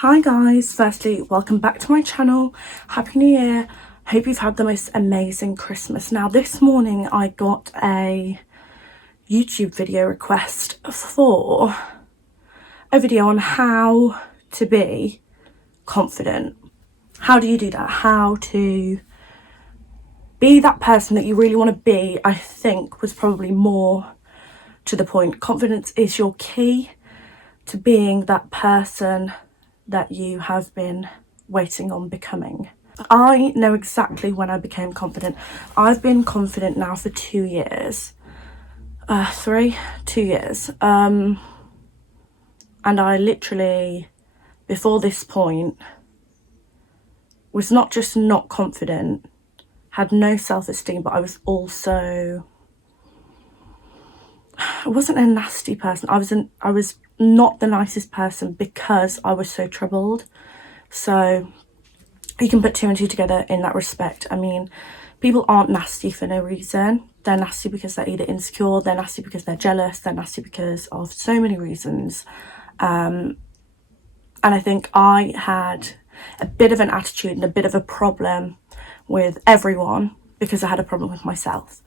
Hi guys, firstly welcome back to my channel. Happy New Year. Hope you've had the most amazing Christmas. Now this morning I got a YouTube video request for a video on how to be confident. How do you do that? How to be that person that you really want to be, I think was probably more to the point. Confidence is your key to being that person that you have been waiting on becoming. I know exactly when I became confident. I've been confident now for 2 years. 2 years. And I literally, before this point, was not just not confident, had no self-esteem, but I was also, I wasn't a nasty person. I was not the nicest person because I was so troubled. So you can put two and two together in that respect. I mean, people aren't nasty for no reason. They're nasty because they're either insecure, they're nasty because they're jealous, they're nasty because of so many reasons. And I think I had a bit of an attitude and a bit of a problem with everyone because I had a problem with myself.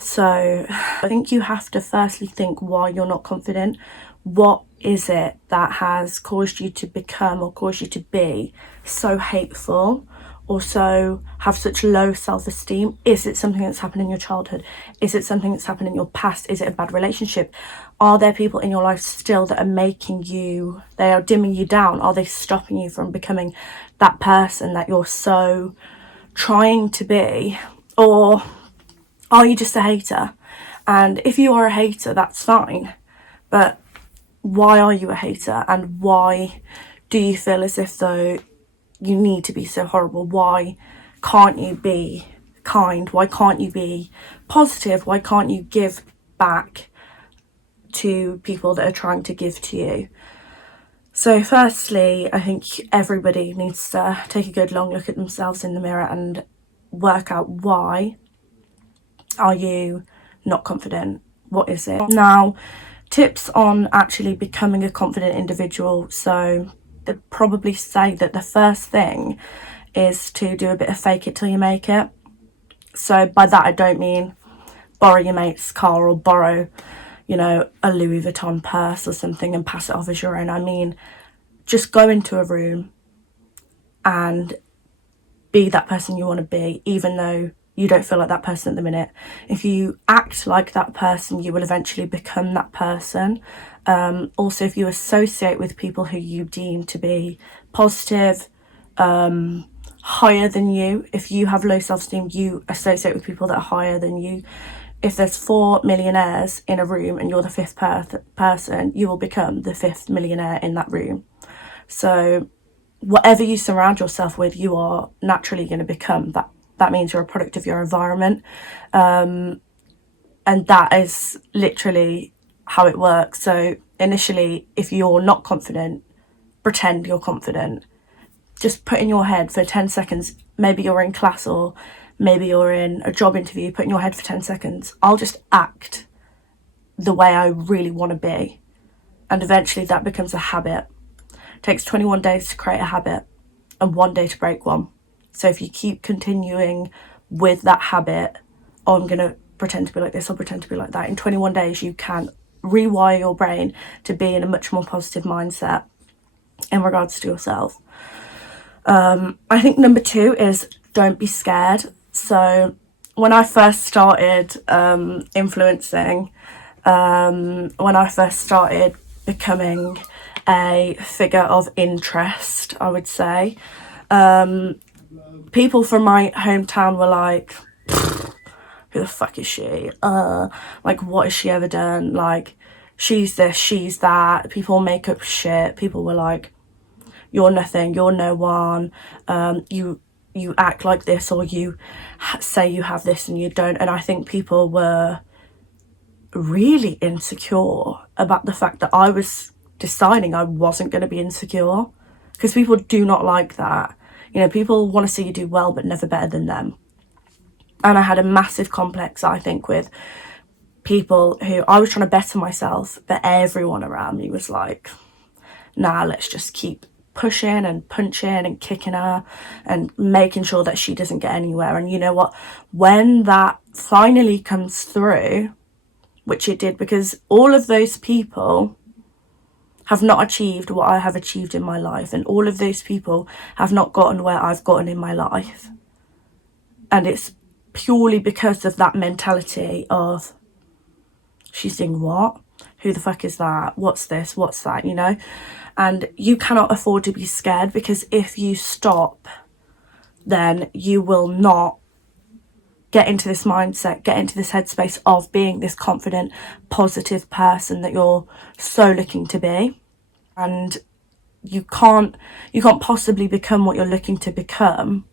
So I think you have to firstly think why you're not confident. What is it that has caused you to become or caused you to be so hateful or so have such low self-esteem? Is it something that's happened in your childhood? Is it something that's happened in your past? Is it a bad relationship? Are there people in your life still that are making you, they are dimming you down? Are they stopping you from becoming that person that you're so trying to be? Or are you just a hater? And if you are a hater, that's fine. But why are you a hater? And why do you feel as if though you need to be so horrible? Why can't you be kind? Why can't you be positive? Why can't you give back to people that are trying to give to you? So firstly, I think everybody needs to take a good long look at themselves in the mirror and work out why are you not confident? What is it? Now, tips on actually becoming a confident individual. So they'd probably say that the first thing is to do a bit of fake it till you make it. So by that I don't mean borrow your mate's car or borrow, a Louis Vuitton purse or something and pass it off as your own. I mean, just go into a room and be that person you want to be, even though you don't feel like that person at the minute. If you act like that person, you will eventually become that person. Also, if you associate with people who you deem to be positive, higher than you, if you have low self-esteem, you associate with people that are higher than you. If there's 4 millionaires in a room and you're the fifth person, you will become the fifth millionaire in that room. So whatever you surround yourself with, you are naturally going to become that. That means you're a product of your environment. And that is literally how it works. So initially, if you're not confident, pretend you're confident. Just put in your head for 10 seconds, maybe you're in class or maybe you're in a job interview, put in your head for 10 seconds, I'll just act the way I really want to be. And eventually that becomes a habit. It takes 21 days to create a habit and 1 day to break one. So if you keep continuing with that habit, oh, I'm going to pretend to be like this, I'll pretend to be like that. In 21 days, you can rewire your brain to be in a much more positive mindset in regards to yourself. I think number 2 is don't be scared. So when I first started influencing, when I first started becoming a figure of interest, I would say, people from my hometown were like, who the fuck is she? Like, what has she ever done? Like, she's this, she's that. People make up shit. People were like, you're nothing, you're no one. You act like this, or you say you have this and you don't. And I think people were really insecure about the fact that I was deciding I wasn't going to be insecure, because people do not like that. People want to see you do well, but never better than them. And I had a massive complex, I think, with people who I was trying to better myself, but everyone around me was like, nah, let's just keep pushing and punching and kicking her and making sure that she doesn't get anywhere. And you know what? When that finally comes through, which it did, because all of those people have not achieved what I have achieved in my life, and all of those people have not gotten where I've gotten in my life. And it's purely because of that mentality of, she's doing what? Who the fuck is that? What's this? What's that? You know? And you cannot afford to be scared, because if you stop, then you will not get into this mindset, get into this headspace of being this confident, positive person that you're so looking to be. And you can't possibly become what you're looking to become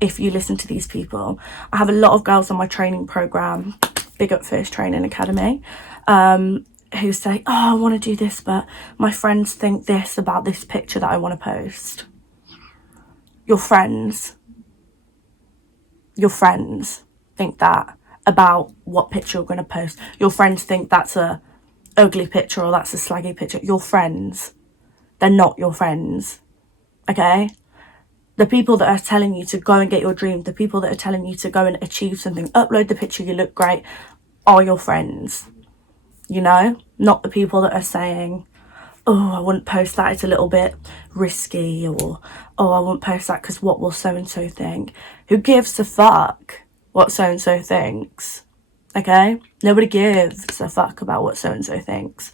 if you listen to these people. I have a lot of girls on my training program, big up First Training Academy, who say, oh, I want to do this, but my friends think this about this picture that I want to post. Your friends think that about what picture you're going to post. Your friends think that's a ugly picture or that's a slaggy picture. Your friends, they're not your friends, okay? The people that are telling you to go and get your dream, the people that are telling you to go and achieve something, upload the picture, you look great, are your friends, you know? Not the people that are saying, oh, I wouldn't post that, it's a little bit risky, or, oh, I won't post that because what will so-and-so think? Who gives a fuck what so-and-so thinks, okay? Nobody gives a fuck about what so-and-so thinks.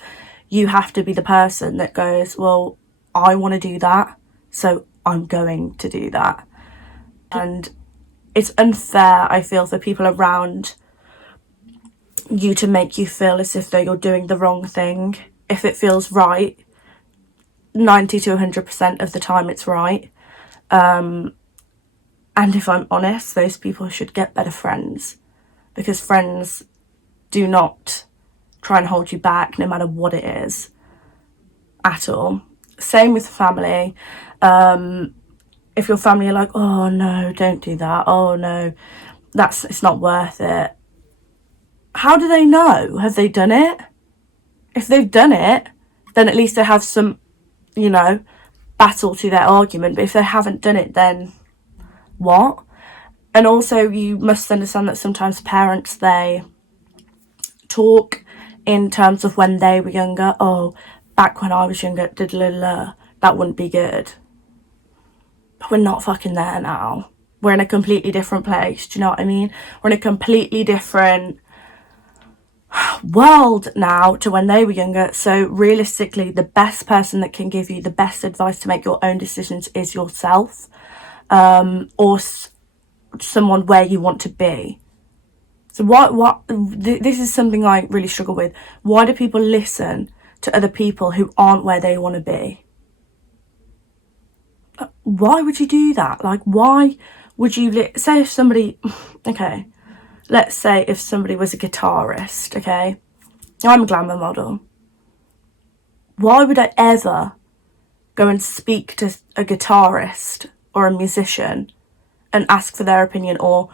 You have to be the person that goes, well, I want to do that, so I'm going to do that. And it's unfair, I feel, for people around you to make you feel as if though you're doing the wrong thing. If it feels right, 90 to 100% of the time it's right. And if I'm honest, those people should get better friends, because friends do not try and hold you back no matter what it is at all. Same with family. If your family are like, oh no, don't do that, oh no, it's not worth it. How do they know? Have they done it? If they've done it, then at least they have some, you know, battle to their argument. But if they haven't done it, then what? And also, you must understand that sometimes parents, they talk in terms of when they were younger. Oh, back when I was younger, that wouldn't be good. But we're not fucking there now. We're in a completely different place. Do you know what I mean? We're in a completely different world now to when they were younger. So realistically, the best person that can give you the best advice to make your own decisions is yourself, or someone where you want to be. So this is something I really struggle with. Why do people listen to other people who aren't where they want to be? Why would you do that? Like, why would you say if somebody, okay, let's say if somebody was a guitarist, okay, I'm a glamour model. Why would I ever go and speak to a guitarist or a musician and ask for their opinion or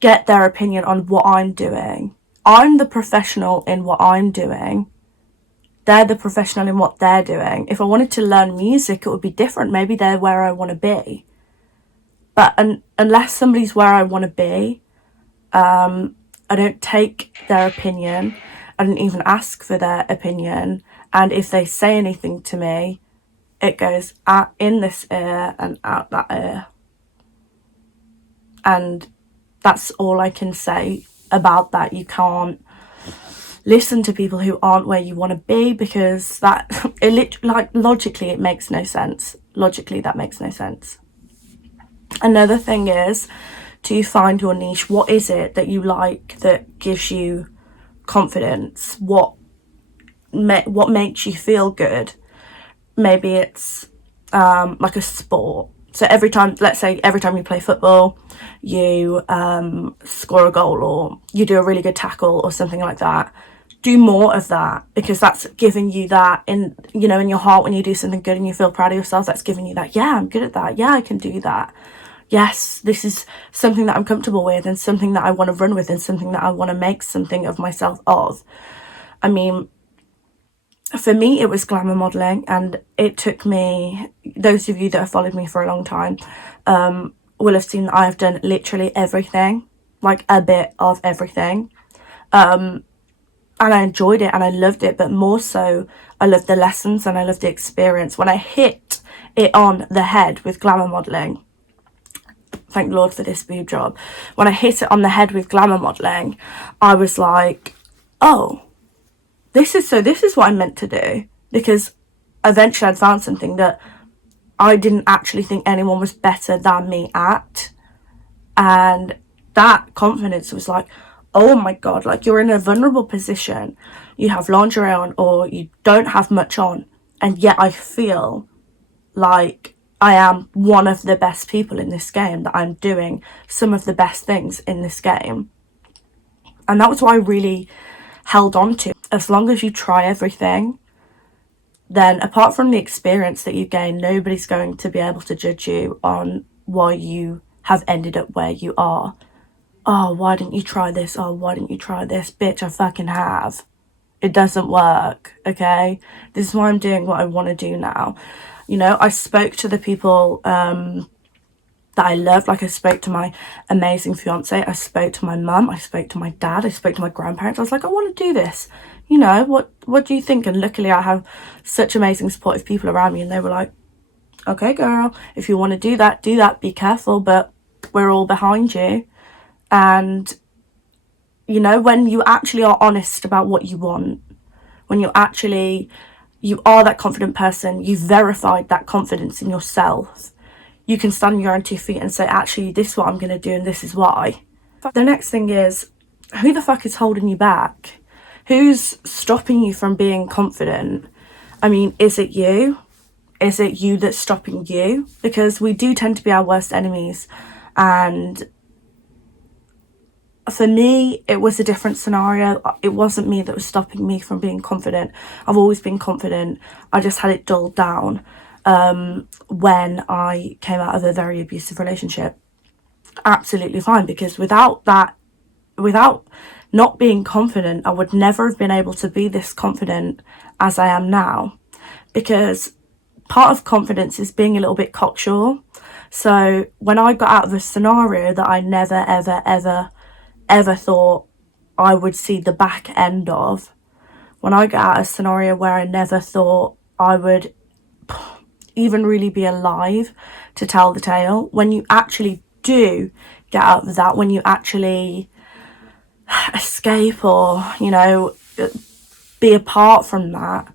get their opinion on what I'm doing? I'm the professional in what I'm doing. They're the professional in what they're doing. If I wanted to learn music, it would be different. Maybe they're where I want to be. But unless somebody's where I want to be, I don't take their opinion. I don't even ask for their opinion. And if they say anything to me, it goes out in this ear and out that ear. And that's all I can say about that. You can't listen to people who aren't where you want to be, because that, logically, it makes no sense. Logically, that makes no sense. Another thing is to find your niche. What is it that you like that gives you confidence? What makes you feel good? Maybe it's like a sport. So let's say every time you play football, you score a goal or you do a really good tackle or something like that. Do more of that, because that's giving you that in your heart. When you do something good and you feel proud of yourself, that's giving you that, yeah, I'm good at that. Yeah, I can do that. Yes, this is something that I'm comfortable with and something that I want to run with and something that I want to make something of myself of. I mean, for me, it was glamour modelling, and it took me those of you that have followed me for a long time will have seen that I've done literally everything, like a bit of everything. And I enjoyed it and I loved it, but more so I loved the lessons and I loved the experience. When I hit it on the head with glamour modelling, thank Lord for this boob job, when I hit it on the head with glamour modelling, I was like, oh, this is what I'm meant to do. Because eventually I'd found something that I didn't actually think anyone was better than me at. And that confidence was like, oh my God, like you're in a vulnerable position. You have lingerie on or you don't have much on. And yet I feel like I am one of the best people in this game, that I'm doing some of the best things in this game. And that was what I really held on to. As long as you try everything, then apart from the experience that you gain, nobody's going to be able to judge you on why you have ended up where you are. Oh, why didn't you try this? Oh, why didn't you try this? Bitch, I fucking have. It doesn't work, okay? This is why I'm doing what I want to do now. You know, I spoke to the people that I loved. Like, I spoke to my amazing fiance. I spoke to my mum. I spoke to my dad. I spoke to my grandparents. I was like, I want to do this. You know, what do you think? And luckily I have such amazing supportive people around me. And they were like, okay, girl, if you want to do that, do that. Be careful, but we're all behind you. And, you know, when you actually are honest about what you want, when you are that confident person, you've verified that confidence in yourself, you can stand on your own 2 feet and say, actually, this is what I'm going to do and this is why. The next thing is, who the fuck is holding you back? Who's stopping you from being confident? I mean, is it you? Is it you that's stopping you? Because we do tend to be our worst enemies. And for me, it was a different scenario. It wasn't me that was stopping me from being confident. I've always been confident. I just had it dulled down when I came out of a very abusive relationship. Absolutely fine, because without not being confident, I would never have been able to be this confident as I am now. Because part of confidence is being a little bit cocksure. So when I got out of a scenario that I never, ever thought I would see the back end of, when I got out of a scenario where I never thought I would even really be alive to tell the tale, when you actually do get out of that, when you actually escape or, you know, be apart from that,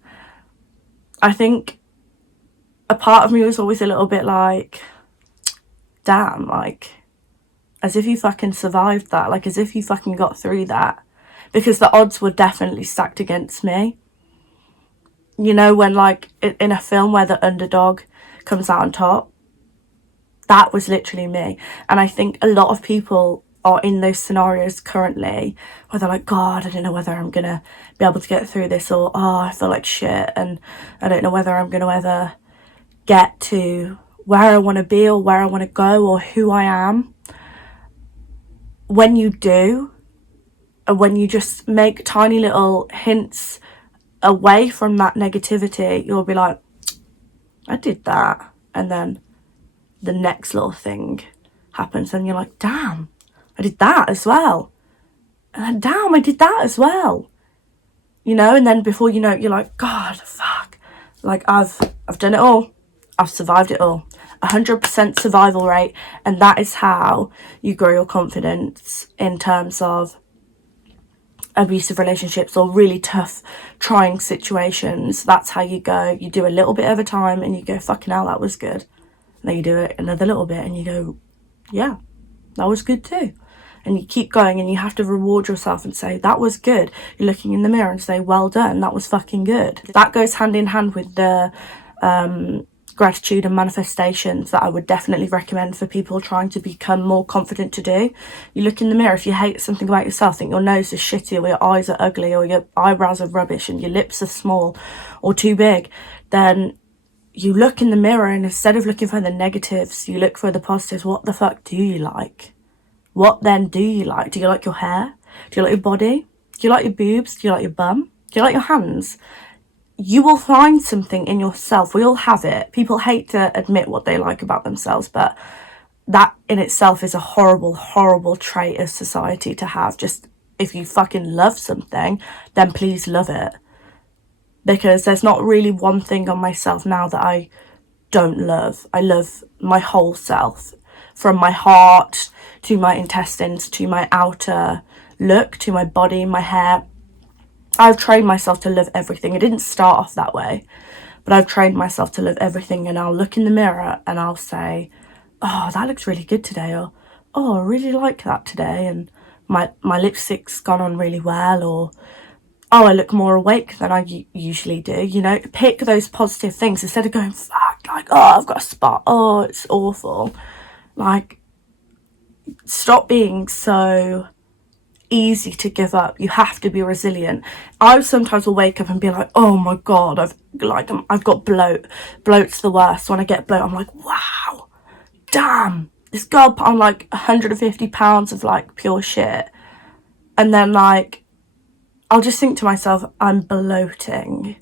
I think a part of me was always a little bit like, damn, like, as if you fucking survived that, like as if you fucking got through that, because the odds were definitely stacked against me. You know, when like in a film where the underdog comes out on top, that was literally me. And I think a lot of people are in those scenarios currently where they're like, God, I don't know whether I'm gonna be able to get through this, or oh, I feel like shit and I don't know whether I'm gonna ever get to where I want to be or where I want to go or who I am. When you do, and when you just make tiny little hints away from that negativity, you'll be like, I did that. And then the next little thing happens and you're like, damn, I did that as well. And then, damn, I did that as well. You know, and then before you know it, you're like, God, fuck. Like, I've done it all. I've survived it all. 100% survival rate. And that is how you grow your confidence in terms of abusive relationships or really tough, trying situations. That's how you go. You do a little bit at a time and you go, fucking hell, that was good. And then you do it another little bit and you go, yeah, that was good too. And you keep going and you have to reward yourself and say, that was good. You're looking in the mirror and say, well done, that was fucking good. That goes hand in hand with the gratitude and manifestations that I would definitely recommend for people trying to become more confident to do. You look in the mirror, if you hate something about yourself, think your nose is shitty or your eyes are ugly or your eyebrows are rubbish and your lips are small or too big, then you look in the mirror and instead of looking for the negatives, you look for the positives. What the fuck do you like? What then do you like? Do you like your hair? Do you like your body? Do you like your boobs? Do you like your bum? Do you like your hands? you will find something in yourself. We all have it. People hate to admit what they like about themselves, but that in itself is a horrible, horrible trait of society to have. Just, if you fucking love something, then please love it. Because there's not really one thing on myself now that I don't love. I love my whole self, from my heart to my intestines to my outer look to my body, my hair. I've trained myself to love everything. It didn't start off that way, but I've trained myself to love everything. And I'll look in the mirror and I'll say, oh, that looks really good today, or oh, I really like that today, and my lipstick's gone on really well, or oh, I look more awake than I usually do. You know, pick those positive things instead of going, fuck, like, oh, I've got a spot, oh, it's awful. Like, stop being so easy to give up. You have to be resilient. I sometimes will wake up and be like, oh my god, I've got bloat. Bloat's the worst. When I get bloat, I'm like, wow, damn, this girl put on like 150 pounds of like pure shit. And then like, I'll just think to myself, I'm bloating.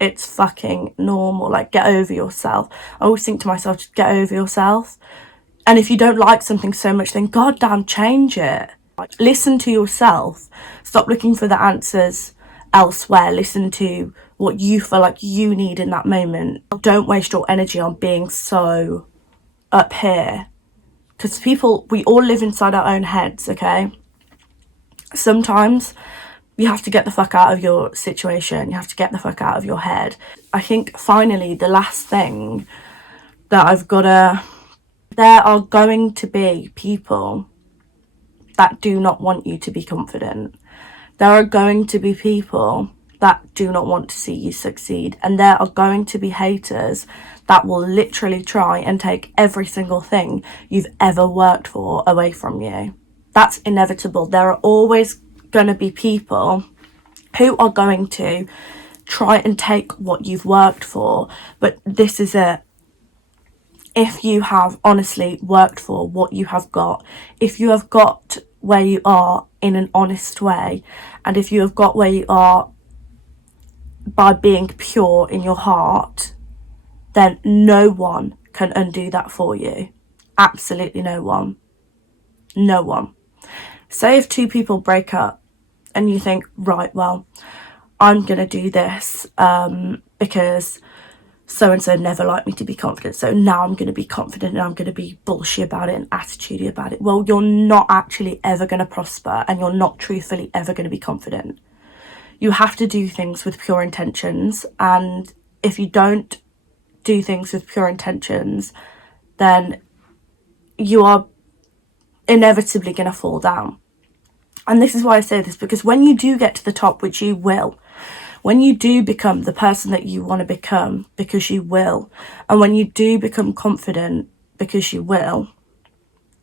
It's fucking normal. Like, get over yourself. I always think to myself, just get over yourself. And if you don't like something so much, then goddamn change it. Like, listen to yourself. Stop looking for the answers elsewhere. Listen to what you feel like you need in that moment. Don't waste your energy on being so up here. Because we all live inside our own heads, okay? Sometimes you have to get the fuck out of your situation. You have to get the fuck out of your head. I think finally the last thing that there are going to be people that do not want you to be confident. There are going to be people that do not want to see you succeed. And there are going to be haters that will literally try and take every single thing you've ever worked for away from you. That's inevitable. There are always going to be people who are going to try and take what you've worked for. But this is it. If you have honestly worked for what you have got, if you have got where you are in an honest way, and if you have got where you are by being pure in your heart, then no one can undo that for you. Absolutely no one. No one. Say if two people break up and you think, right, well, I'm going to do this because so-and-so never liked me to be confident, so now I'm going to be confident and I'm going to be bullshit about it and attitudey about it. Well, you're not actually ever going to prosper, and you're not truthfully ever going to be confident. You have to do things with pure intentions, and if you don't do things with pure intentions, then you are inevitably going to fall down. And this is why I say this, because when you do get to the top, which you will, when you do become the person that you want to become, because you will, and when you do become confident, because you will,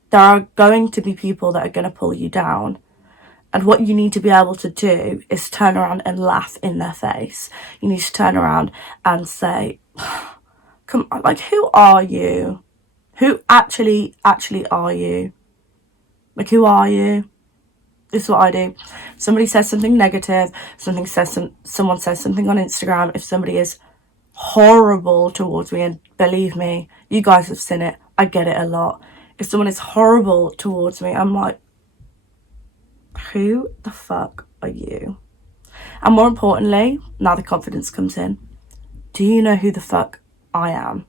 there are going to be people that are going to pull you down. And what you need to be able to do is turn around and laugh in their face. You need to turn around and say, come on, like, who are you? Who actually are you? Like, who are you? This is what I do. If somebody says something negative, someone says something on Instagram, if somebody is horrible towards me, and believe me, you guys have seen it, I get it a lot. If someone is horrible towards me, I'm like, who the fuck are you? And more importantly, now the confidence comes in. Do you know who the fuck I am?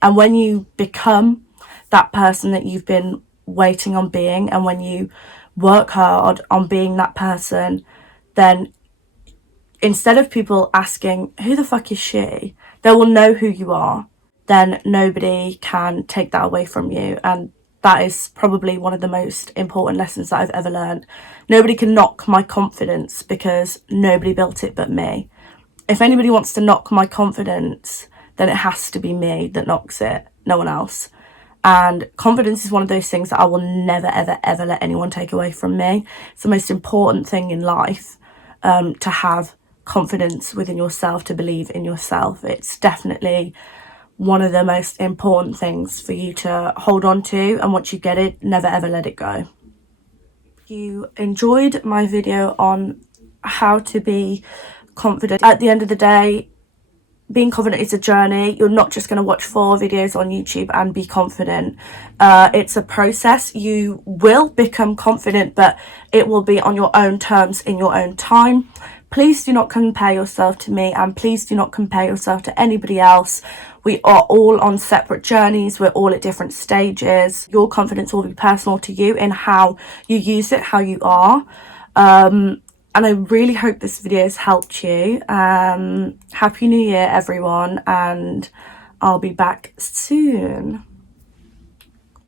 And when you become that person that you've been waiting on being, and when you work hard on being that person, then instead of people asking, who the fuck is she? They will know who you are. Then nobody can take that away from you. And that is probably one of the most important lessons that I've ever learned. Nobody can knock my confidence, because nobody built it but me. If anybody wants to knock my confidence, then it has to be me that knocks it, no one else. And confidence is one of those things that I will never, ever, ever let anyone take away from me. It's the most important thing in life, to have confidence within yourself, to believe in yourself. It's definitely one of the most important things for you to hold on to. And once you get it, never, ever let it go. If you enjoyed my video on how to be confident. At the end of the day, being confident is a journey. You're not just going to watch 4 videos on YouTube and be confident. It's a process. You will become confident, but it will be on your own terms, in your own time. Please do not compare yourself to me, and please do not compare yourself to anybody else. We are all on separate journeys. We're all at different stages. Your confidence will be personal to you in how you use it, how you are. And I really hope this video has helped you. Happy New Year, everyone, and I'll be back soon.